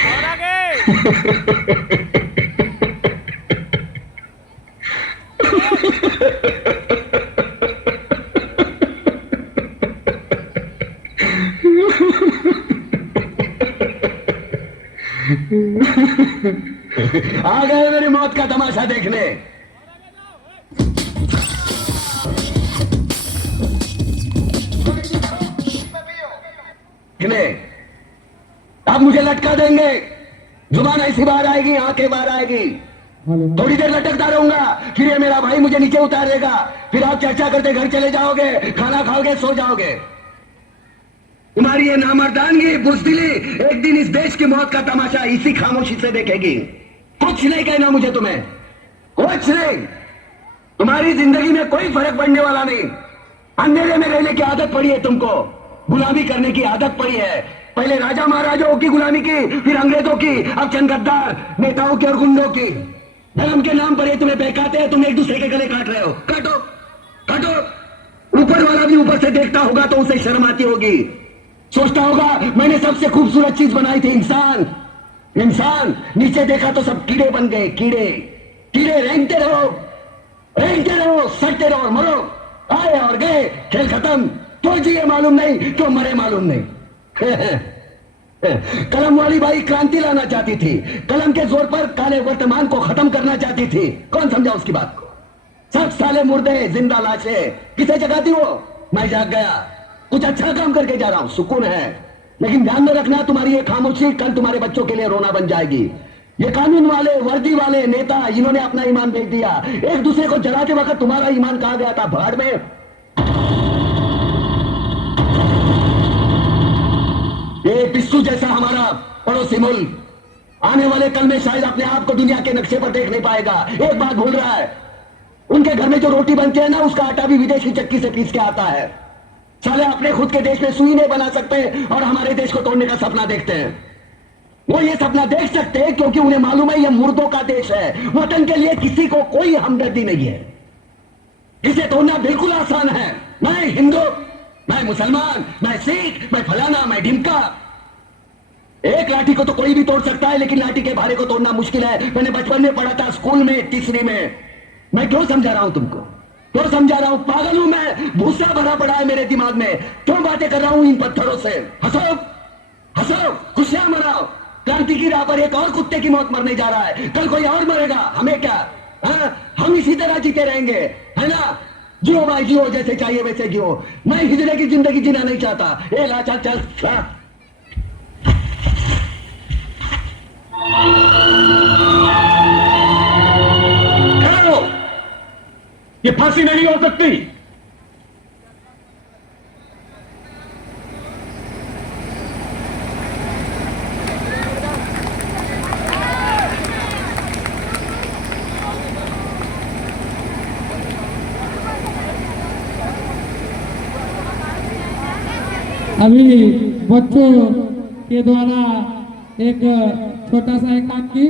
और आगे। आ गए मेरी मौत का तमाशा देखने। देखने अब मुझे लटका देंगे। जुबान ऐसी बाहर आएगी, आंखें बाहर आएगी। थोड़ी देर लटकता रहूंगा, फिर ये मेरा भाई मुझे नीचे उतार देगा। फिर आप चर्चा करते घर चले जाओगे, खाना खाओगे, सो जाओगे। तुम्हारी ये नामर्दानगी, बुज़दिली एक दिन इस देश की मौत का तमाशा इसी खामोशी से देखेगी। कुछ नहीं कहना मुझे तुम्हें, कुछ नहीं। तुम्हारी जिंदगी में कोई फर्क पड़ने वाला नहीं। अंधेरे में रहने की आदत पड़ी है तुमको, गुलामी करने की आदत पड़ी है। पहले राजा महाराजाओं की गुलामी की, फिर अंग्रेजों की, अब चंद गद्दार नेताओं की और गुंडों की। धर्म के नाम पर ये तुम्हें बहकाते हैं, तुम एक दूसरे के गले काट रहे हो। काटो काटो। ऊपर वाला भी ऊपर से देखता होगा तो उसे शर्म आती होगी। सोचता होगा मैंने सबसे खूबसूरत चीज बनाई थी, इंसान। इंसान नीचे देखा तो सब कीड़े बन गए। कीड़े कीड़े रेंगते रहो, सटते रहो और मरो। आए और गए, खेल खत्म। तो जिए मालूम नहीं, तो मरे मालूम नहीं। कलम वाली बाई क्रांति लाना चाहती थी, कलम के जोर पर काले वर्तमान को खत्म करना चाहती थी। कौन समझा उसकी बात को? सब साले मुर्दे, जिंदा लाशें। किसे जगाती हो? मैं जाग गया, कुछ अच्छा काम करके जा रहा हूं, सुकून है। लेकिन ध्यान में रखना, तुम्हारी ये खामोशी कल तुम्हारे बच्चों के लिए रोना बन जाएगी। ये कानून वाले, वर्दी वाले नेता, इन्होंने अपना ईमान बेच दिया। एक दूसरे को जलाते वक्त तुम्हारा ईमान कहा गया था? भाड़ में। ये पिस्सू जैसा हमारा पड़ोसी मुल्क आने वाले कल में शायद अपने आप को दुनिया के नक्शे पर देख नहीं पाएगा। एक बात भूल रहा है, उनके घर में जो रोटी बनती है ना, उसका आटा भी विदेशी चक्की से पीस के आता है। साले अपने खुद के देश में सुई नहीं बना सकते और हमारे देश को तोड़ने का सपना देखते हैं। वो ये सपना देख सकते हैं क्योंकि उन्हें मालूम है ये मुर्दों का देश है। वतन के लिए किसी को कोई हमदर्दी नहीं है। इसे तोड़ना बिल्कुल आसान है। मैं हिंदू, मैं मुसलमान, मैं सिख, मैं फलाना, मैं ढिमका। एक लाठी को तो कोई भी तोड़ सकता है, लेकिन लाठी के भारे को तोड़ना मुश्किल है। मैंने बचपन में पढ़ा था, स्कूल में, तीसरी में। मैं क्यों समझा रहा हूं तुमको? क्यों समझा रहा हूं? पागल हूं मैं? भूसा भरा पड़ा है मेरे दिमाग में। क्यों बातें कर रहा हूं इन पत्थरों से? हंसो हंसो, खुशियां मनाओ। क्रांति की राह पर एक और कुत्ते की मौत मरने जा रहा है, कल कोई और मरेगा। हमें क्या? हम इसी तरह जीते रहेंगे, है ना? जियो भाई जियो, जैसे चाहिए वैसे जियो। मैं हिजड़े की जिंदगी जीना नहीं चाहता। ए ला चल चल, ये फांसी नहीं हो सकती। अभी बच्चों के द्वारा एक छोटा सा एक काम की,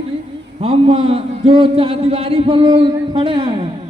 हम जो चारदीवारी पर लोग खड़े हैं